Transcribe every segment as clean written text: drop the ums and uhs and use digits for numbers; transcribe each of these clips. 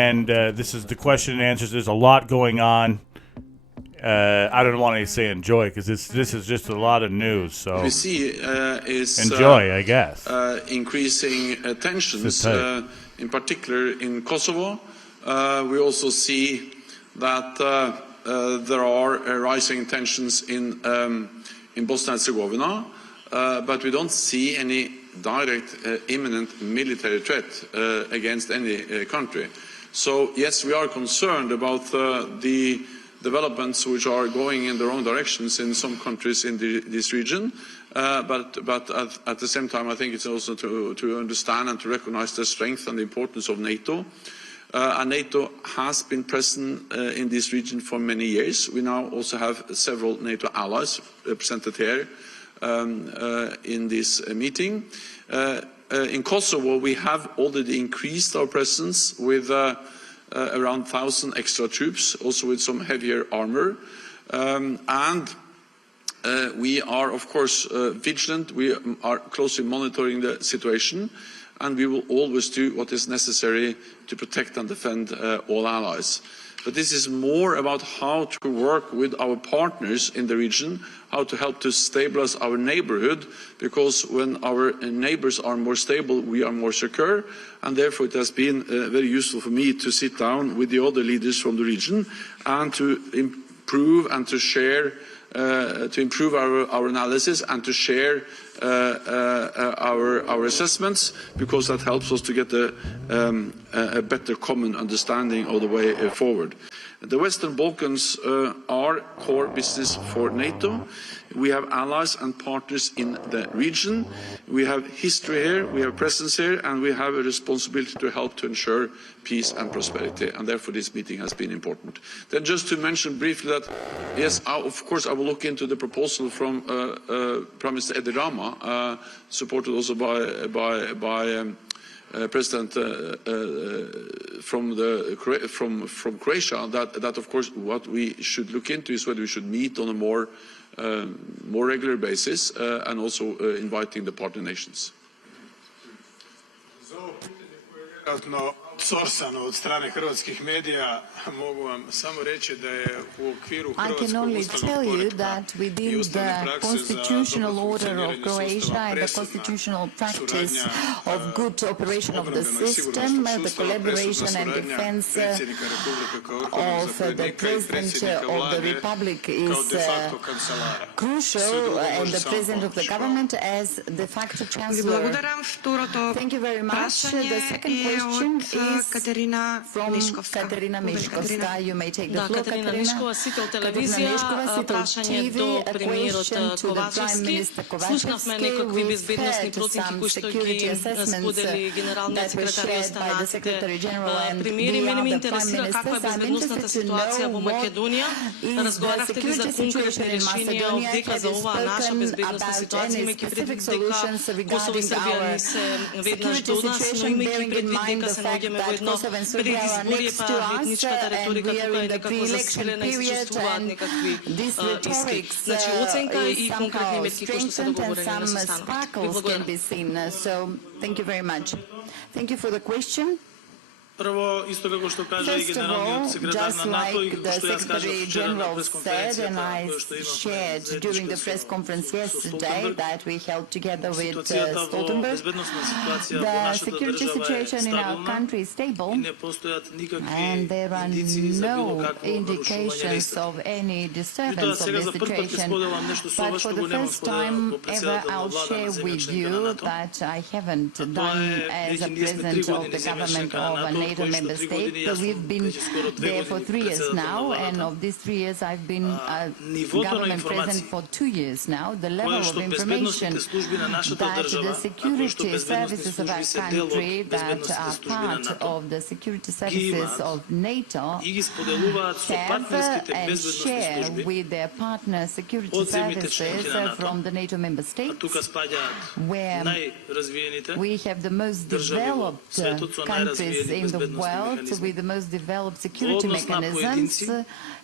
And this is the question and answers. There's a lot going on. I don't want to say enjoy because this is just a lot of news. So we see is enjoy, I guess. Increasing tensions, in particular in Kosovo. We also see that there are rising tensions in Bosnia and Herzegovina, but we don't see any direct imminent military threat against any country. So yes, we are concerned about the developments which are going in the wrong directions in some countries in this region, but at the same time I think it's also to understand and to recognize the strength and the importance of NATO. And NATO has been present in this region for many years. We now also have several NATO allies represented here in this meeting. In Kosovo, we have already increased our presence with around 1,000 extra troops, also with some heavier armor. We are, of course, vigilant. We are closely monitoring the situation, and we will always do what is necessary to protect and defend all allies. But this is more about how to work with our partners in the region, how to help to stabilize our neighborhood, because when our neighbors are more stable, we are more secure, and therefore it has been very useful for me to sit down with the other leaders from the region and to improve and to share, to improve our analysis and to share our assessments, because that helps us to get a better common understanding of the way forward. The Western Balkans are core business for NATO. We have allies and partners in the region. We have history here, we have presence here, and we have a responsibility to help to ensure peace and prosperity, and therefore this meeting has been important. Then just to mention briefly that, yes, of course I will look into the proposal from Prime Minister Rama, supported also by President from Croatia, that of course what we should look into is whether we should meet on a more regular basis and also inviting the partner nations. Outsourcano od strane hrvatskih medija, mogu vam samo reći da je u okviru hrvatskog ustavnog poretka i ustavne prakse za dobro funkcioniranje sustava presudna suradnja obrambeno i sigurnosnog sustava, presudna suradnja predsjednika Republike kao vrhovnog zapovjednika i predsjednika vlade kao de facto kancelara. Sve drugo može samo pomoći. Благодарам. Второто прашање е од Катерина Нишковска. You may take the floor, Katerina Nишкова, Сител телевизија, прашање до премиерот Kovačevski. Слушнавме некакви безбедносни проценки кои што ги сподели генералниот секретар останатите премиери. Мене ме интересира каква е безбедносната ситуација во Македонија. Разговаравте ли за конкретни решенија овдека за оваа наша безбедносна ситуација, имајќи предвид дека Косово и Србија не се веднаш до нас, но имајќи предвид дека се наоѓаме во едно предизборие, па етничката реторика тука е некако засилена и се чувствуваат некакви риски. Значи оценка и конкретни мерки кои што се договорени на состанокот. Ви благодарам. Prvo, isto kako što kaže i generalni sekretar na NATO i kako što ja kažem včera na preskonferenciji, koju što imamo zajedničku sa Stoltenbergom, situacija bezbednostna situacija u našата država je stabilna i ne postojat nikakvi indiciji za bilo kakvo narušavanje nestabiliteta. I to сега за прв път споделам нещо с ова што го немам споделено како председател на влада на земја членка на НАТО. А тоа е, ние сме 3 години земја членка на НАТО, NATO member state, but we've been there for 3 years now, and of these 3 years I've been government present for 2 years now. The level of information that the security services of our country, that are part of the security services of NATO, have and share with their partner security services from the NATO member states, where we have the most developed countries in the world with the most developed security mechanisms,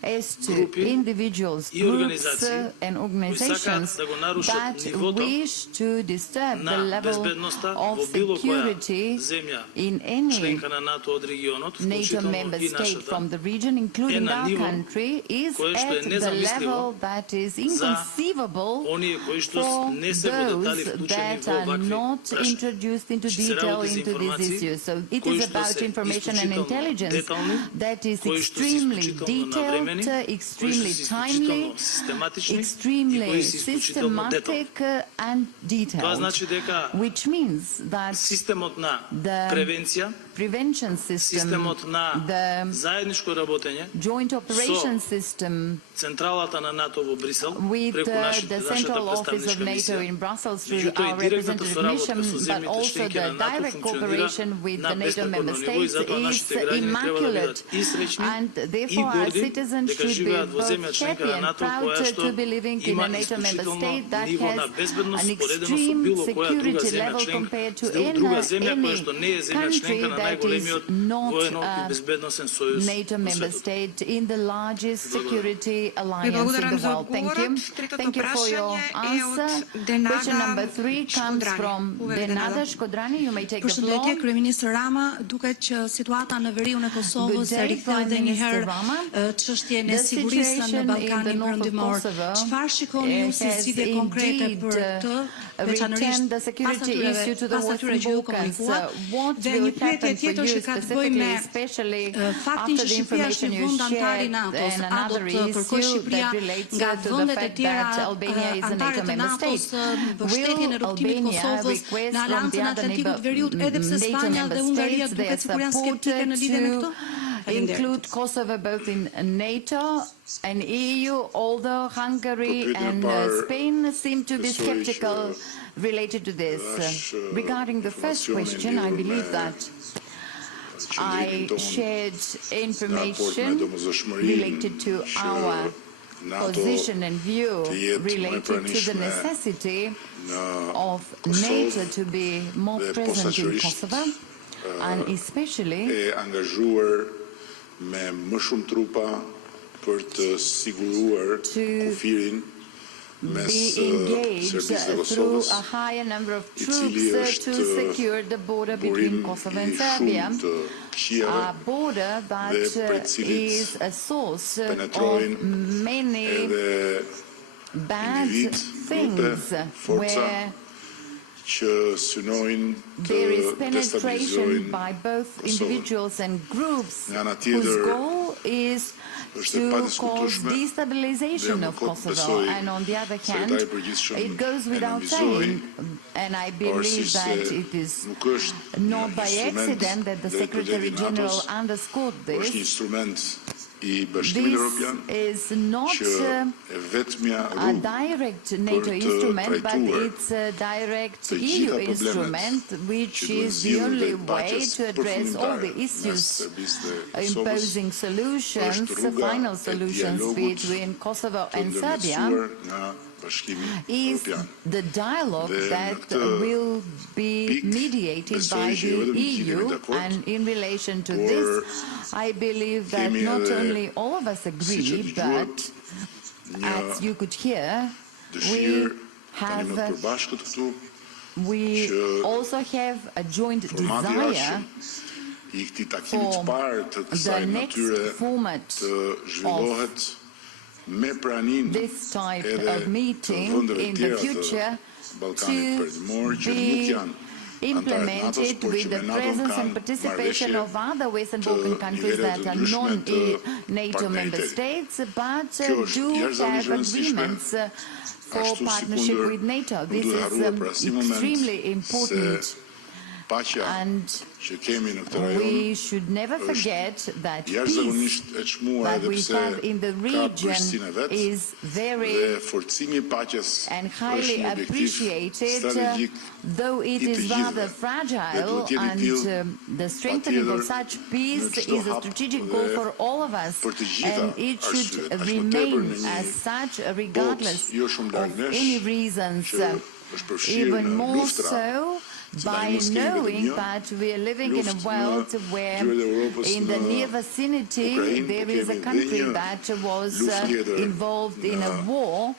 as to individuals, groups and organizations that wish to disturb the level of security in any NATO member state from the region, including our country, is at the level that is inconceivable for those that are not introduced into detail into these issues. So it is about information and intelligence that is extremely detailed, extremely timely, extremely systematic and detailed, which means that the prevention system, the joint operation system with the central office of NATO in Brussels through our representative mission, but also the direct cooperation with the NATO member states is immaculate. And therefore our citizens should be both happy and proud to be living in a NATO member state that has an extreme security level compared to any country that is not a NATO member state in the largest security alliance in the world. Thank you. Thank you for your answer. Question number 3 comes from Benada Shkodrani. You may take the floor. Përshëndetje, Kryeministër Rama, duket që situata në veriun e Kosovës rikthehet edhe një herë çështje nesigurisë në Ballkanin Perëndimor. Çfarë shikoni ju si zgjidhje konkrete për këtë, veçanërisht pas atyre që ju komunikuat? Dhe një pyetje tjetër që ka të bëjë me faktin që Shqipëria është një vend antar i NATO-s, a do të kërkojë Shqipëria nga vendet e tjera antarë të NATO-s mbështetjen e rrugtimit të Kosovës në Aleancën Atlantiku të Veriut, edhe pse Spanja dhe Hungaria duket sikur janë skeptike në lidhje me këtë? Include Kosovo both in NATO and EU, although Hungary and Spain seem to be skeptical related to this. Regarding the first question, I believe that I shared information related to our position and view related to the necessity of NATO to be more present in Kosovo, and especially me më shumë trupa për të siguruar kufirin mes Serbisë dhe Kosovës, a higher number of troops to secure the border between Kosovo and Serbia, a border that is a source of many bad things, where there is penetration by both individuals and groups whose goal is to cause destabilization of Kosovo. And on the other hand, it goes without saying, and I believe that it is not by accident that the Secretary General underscored this. This is not a direct NATO instrument, but it's a direct EU instrument, which is the only way to address all the issues, imposing solutions, final solutions between Kosovo and Serbia, is the dialogue that will be mediated by the EU. And in relation to this, I believe that not only all of us agree, but as you could hear, we also have a joint desire for the next format of this type of meeting in the future to be implemented with the presence and participation of other Western Balkan countries that are non-NATO member states, but do have agreements for partnership with NATO. This is extremely important. And we should never forget that peace that we have in the region is very and highly appreciated, though it is rather fragile, and the strengthening of such peace is a strategic goal for all of us, and it should remain as such regardless of any reasons, even more so by knowing that we are living in a world where in the near vicinity there is a country that was involved in a war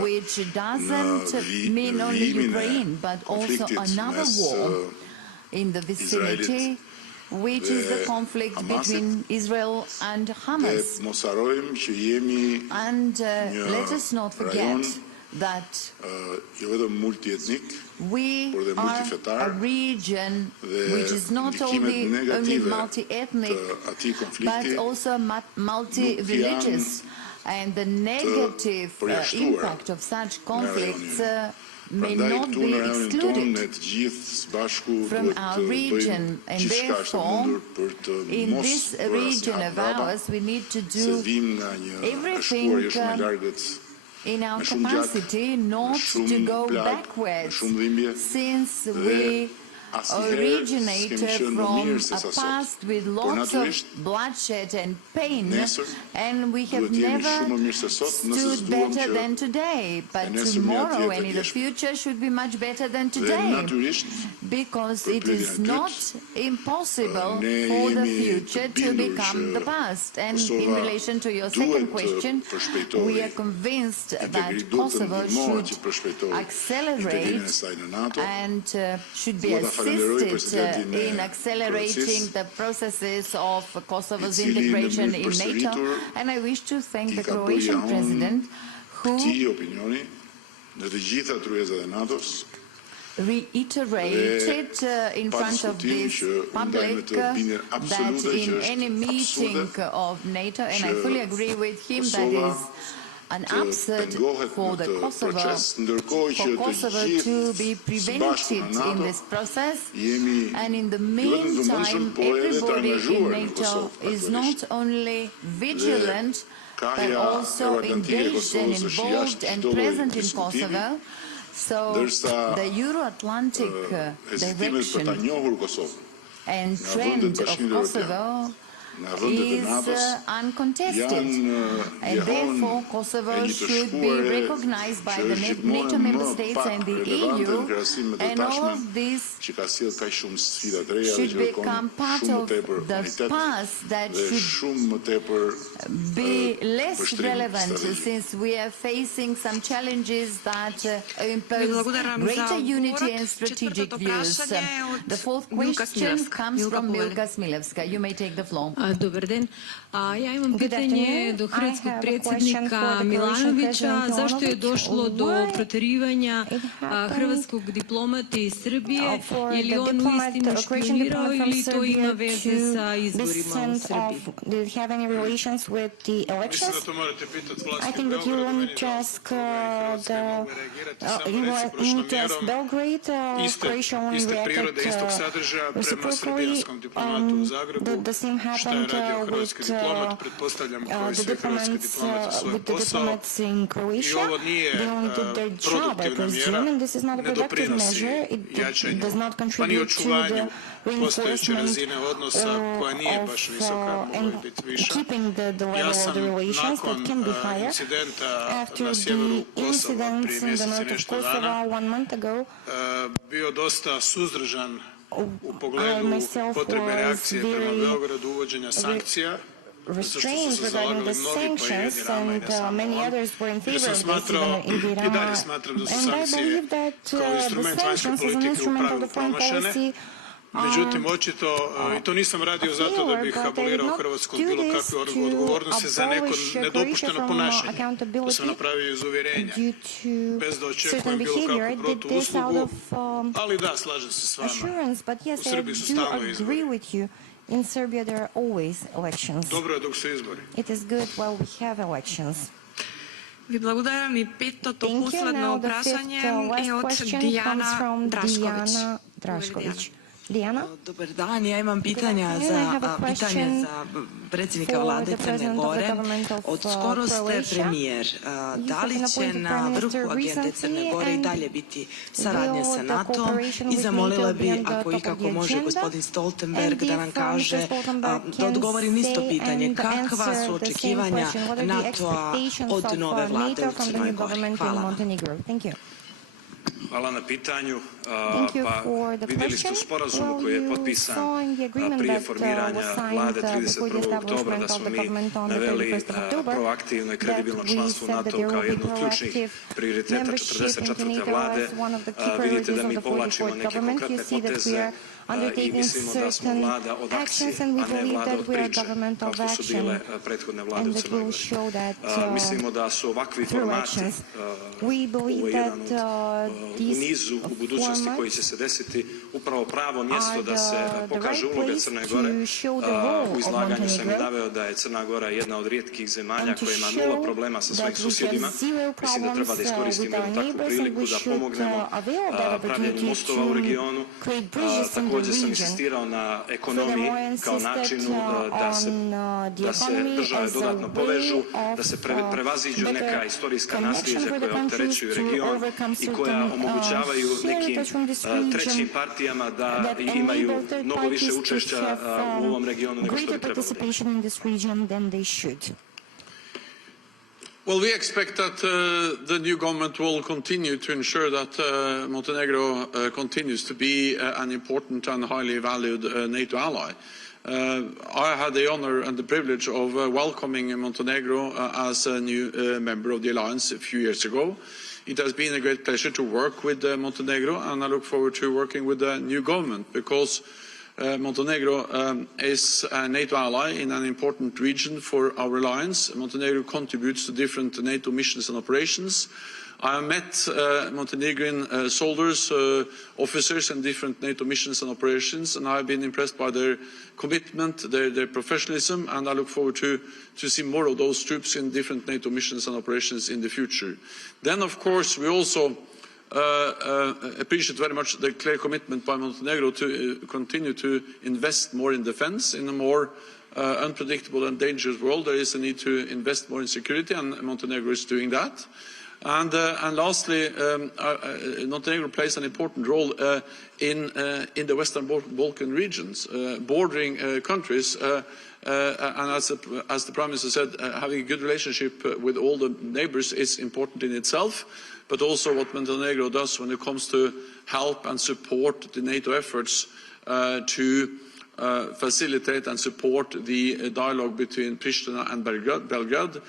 which doesn't mean only Ukraine but also another war in the vicinity, which is the conflict between Israel and Hamas. And let us not forget that we are a region which is not only multi-ethnic but also multi-religious, and the negative impact of such conflicts may not be excluded from our region, and therefore in this region of ours we need to do everything in our capacity not to go backwards, since we originated from a past with lots of bloodshed and pain, and we have never stood better than today. But tomorrow and in the future should be much better than today, because it is not impossible for the future to become the past. And in relation to your second question, we are convinced that Kosovo should accelerate and should be assisted in accelerating the processes of Kosovo's integration in NATO. And I wish to thank the Croatian president who reiterated in front of this public that in any meeting of NATO, and I fully agree with him, that is an upset for the Kosovo to be prevented in this process. And in the meantime, everybody in NATO is not only vigilant but also engaged and involved and present in Kosovo. So the Euro-Atlantic direction and trend of Kosovo is uncontested, and therefore Kosovo should be recognized by the NATO member states and the EU, and all of this should become part of the past that should be less relevant, since we are facing some challenges that impose greater unity and strategic views. The fourth question comes from Milka Smilevska. You may take the floor. Dobar den. Ja imam pitanje do hrvatskog predsjednika Milanovića. Zašto je došlo do proterivanja hrvatskog diplomata iz Srbije? Je li on uistinu špionirao ili to ima veze sa izborima u Srbiji? Do you have any relations with the elections? I think that you want to ask Belgrade. Croatia only reacted reciprocally. The same happened with the diplomats in Croatia. They only did their job, I presume, and this is not a productive measure. It does not contribute to the reinforcement and keeping the level of the relations that can be higher. After the incidents in the north of Kosovo 1 month ago, u pogledu potrebe reakcije prema Beogradu, uvođenja sankcija, restrained regarding the sanctions, and many others were in favor of this, even in Rama. And I believe that the sanctions as an instrument of the foreign policy međutim, očito, i to nisam radio zato da bih abolirao Hrvatsku bilo kakve odgovornosti za neko nedopušteno ponašanje. To sam napravio iz uvjerenja, bez da očekujem bilo kakvu protuuslugu, ali da, slažem se s vama. U Srbiji su stalno izbori. In Serbia there are always elections. Dobro je dok su izbori. It is good while we have elections. Ви благодарам и петото последно прашање е од Dijana Drašković. Dijana? Dobar dan, ja imam pitanje za predsjednika vlade Crne Gore. Od skoro ste premijer. Da li će na vrhu agende Crne Gore i dalje biti saradnja sa NATO-om? I zamolila bi, ako ikako može, gospodin Stoltenberg da nam kaže, da odgovori na isto pitanje, kakva su očekivanja NATO-a od nove vlade u Crnoj Gori? Hvala. Hvala na pitanju. Vidjeli ste u sporazumu koji je potpisan prije formiranja vlade 31. oktobra da smo mi naveli proaktivno i kredibilno članstvo NATO kao jedno od ključnih prioriteta 44. vlade. Vidite da mi povlačimo neke konkretne poteze i mislimo da smo vlada od akcije, a ne vlada od priče, kao što su bile prethodne vlade u Crnoj Gori. Mislimo da su ovakvi formati u nizu u budućnosti koji će se desiti upravo pravo mjesto da se pokaže uloga Crne Gore. U izlaganju sam i naveo da je Crna Gora jedna od rijetkih zemalja koja ima nula problema sa svojim susjedima. Mislim da treba da iskoristimo jednu takvu priliku da pomognemo pravljenju mostova u regionu. Također sam insistirao na ekonomiji kao načinu da se države dodatno povežu, da se prevaziđu neka istorijska nasljeđa koja opterećuju region i koja omogućavaju nekim trećim partijama da imaju mnogo više učešća u ovom regionu nego što bi trebalo. Well, we expect that the new government will continue to ensure that Montenegro continues to be an important and highly valued NATO ally. I had the honor and the privilege of welcoming Montenegro as a new member of the alliance a few years ago. It has been a great pleasure to work with Montenegro, and I look forward to working with the new government because Montenegro is a NATO ally in an important region for our alliance. Montenegro contributes to different NATO missions and operations. I have met Montenegrin soldiers, officers in different NATO missions and operations, and I have been impressed by their commitment, their professionalism, and I look forward to see more of those troops in different NATO missions and operations in the future. Then, of course, we also appreciate very much the clear commitment by Montenegro to continue to invest more in defense. In a more unpredictable and dangerous world, there is a need to invest more in security, and Montenegro is doing that. And lastly, Montenegro plays an important role in the Western Balkan regions, bordering countries. And as the Prime Minister said, having a good relationship with all the neighbours is important in itself, but also what Montenegro does when it comes to help and support the NATO efforts to facilitate and support the dialogue between Pristina and Belgrade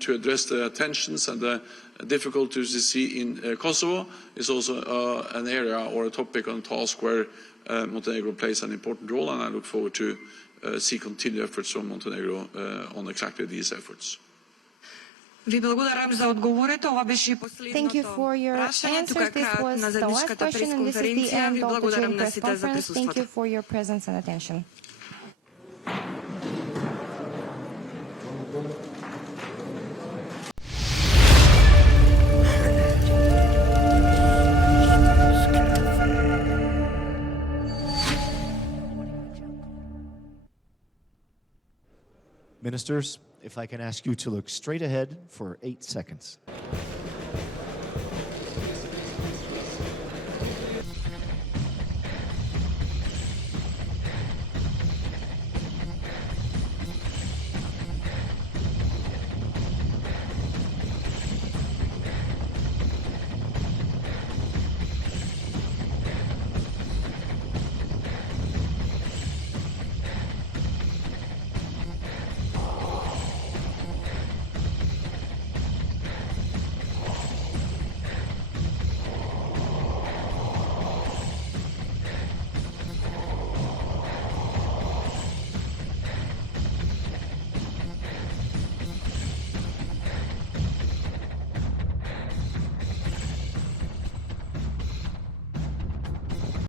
to address the tensions and the difficulties you see in Kosovo is also an area or a topic on task where Montenegro plays an important role, and I look forward to see continued efforts from Montenegro on exactly these efforts. Ви благодарам за одговорите. Ова беше и последното прашање. Тука е крајот на заедничката пресконференција. Ви благодарам на сите за присуството. Ministers, if I can ask you to look straight ahead for 8 seconds.